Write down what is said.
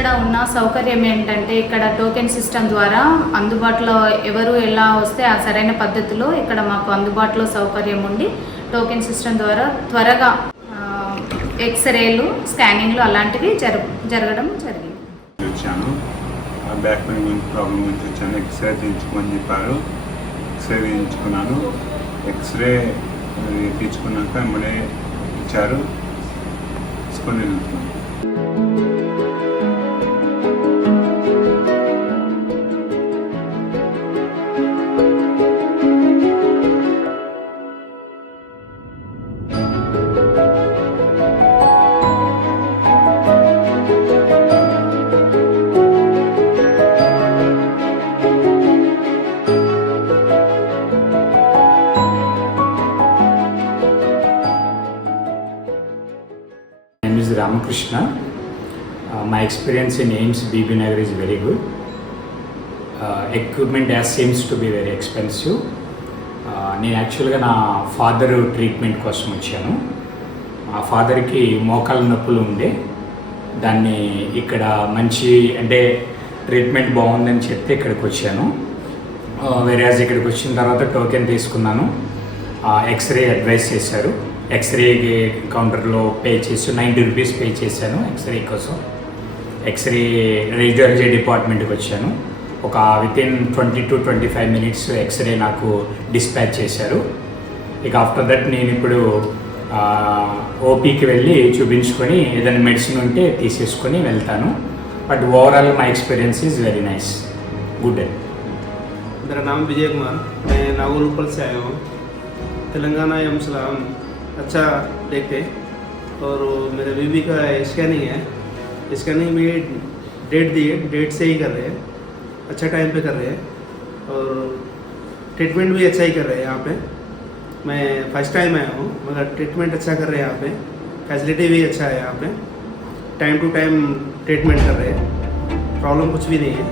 ఇక్కడ ఉన్న సౌకర్యం ఏంటంటే ఇక్కడ టోకెన్ సిస్టమ్ ద్వారా అందుబాటులో ఎవరు ఎలా వస్తే ఆ సరైన పద్ధతిలో ఇక్కడ మాకు అందుబాటులో సౌకర్యం ఉండి టోకెన్ సిస్టమ్ ద్వారా త్వరగా ఎక్స్రేలు స్కానింగ్లు అలాంటివి జరగడం జరిగింది. వచ్చాను బ్యాక్ పెయిన్ ప్రాబ్లం నుంచి వచ్చాను. ఎక్స్రే తీయించుకోమని చెప్పారు. ఎక్స్రే తీయించుకున్నాను. ఎక్స్రే తీయించుకున్నాక మళ్ళీ ఇచ్చారు, తీసుకొని వెళ్తున్నాను. Ramakrishna. My experience in AIIMS BB Nagar is very good. Equipment as seems to be very expensive. నేను యాక్చువల్గా నా ఫాదర్ ట్రీట్మెంట్ కోసం వచ్చాను. మా ఫాదర్కి మోకాళ్ళ నొప్పులు ఉండే, దాన్ని ఇక్కడ మంచి అంటే ట్రీట్మెంట్ బాగుందని చెప్తే ఇక్కడికి వచ్చాను. వేరేజ్ ఇక్కడికి వచ్చిన తర్వాత టోకెన్ తీసుకున్నాను. ఎక్స్రే అడ్వైస్ చేశారు. ఎక్స్రే కౌంటర్లో పే చేసి 90 రూపీస్ పే చేశాను ఎక్స్రే కోసం. ఎక్స్రే రేడియాలజీ డిపార్ట్మెంట్కి వచ్చాను. ఒక వితిన్ 20 to 25 minutes ఎక్స్రే నాకు డిస్పాచ్ చేశారు. ఇక ఆఫ్టర్ దట్ నేను ఇప్పుడు ఓపీకి వెళ్ళి చూపించుకొని ఏదైనా మెడిసిన్ ఉంటే తీసేసుకొని వెళ్తాను. But overall my experience is very nice, good है. मेरा नाम विजय कुमार, मैं नागोलपल से आया हूँ. तेलंगाना एम्स अच्छा देखते और मेरे बीबी का स्कैनिंग है. स्कैनिंग भी डेट दी है, डेट से ही कर रहे हैं, अच्छा टाइम पे कर रहे हैं और ट्रीटमेंट भी अच्छा ही कर रहे हैं यहाँ पे. मैं फर्स्ट टाइम आया हूँ मगर ट्रीटमेंट अच्छा कर रहे हैं यहाँ पे. फैसिलिटी भी अच्छा है यहाँ पे. टाइम टू टाइम ट्रीटमेंट कर रहे हैं, प्रॉब्लम कुछ भी नहीं है.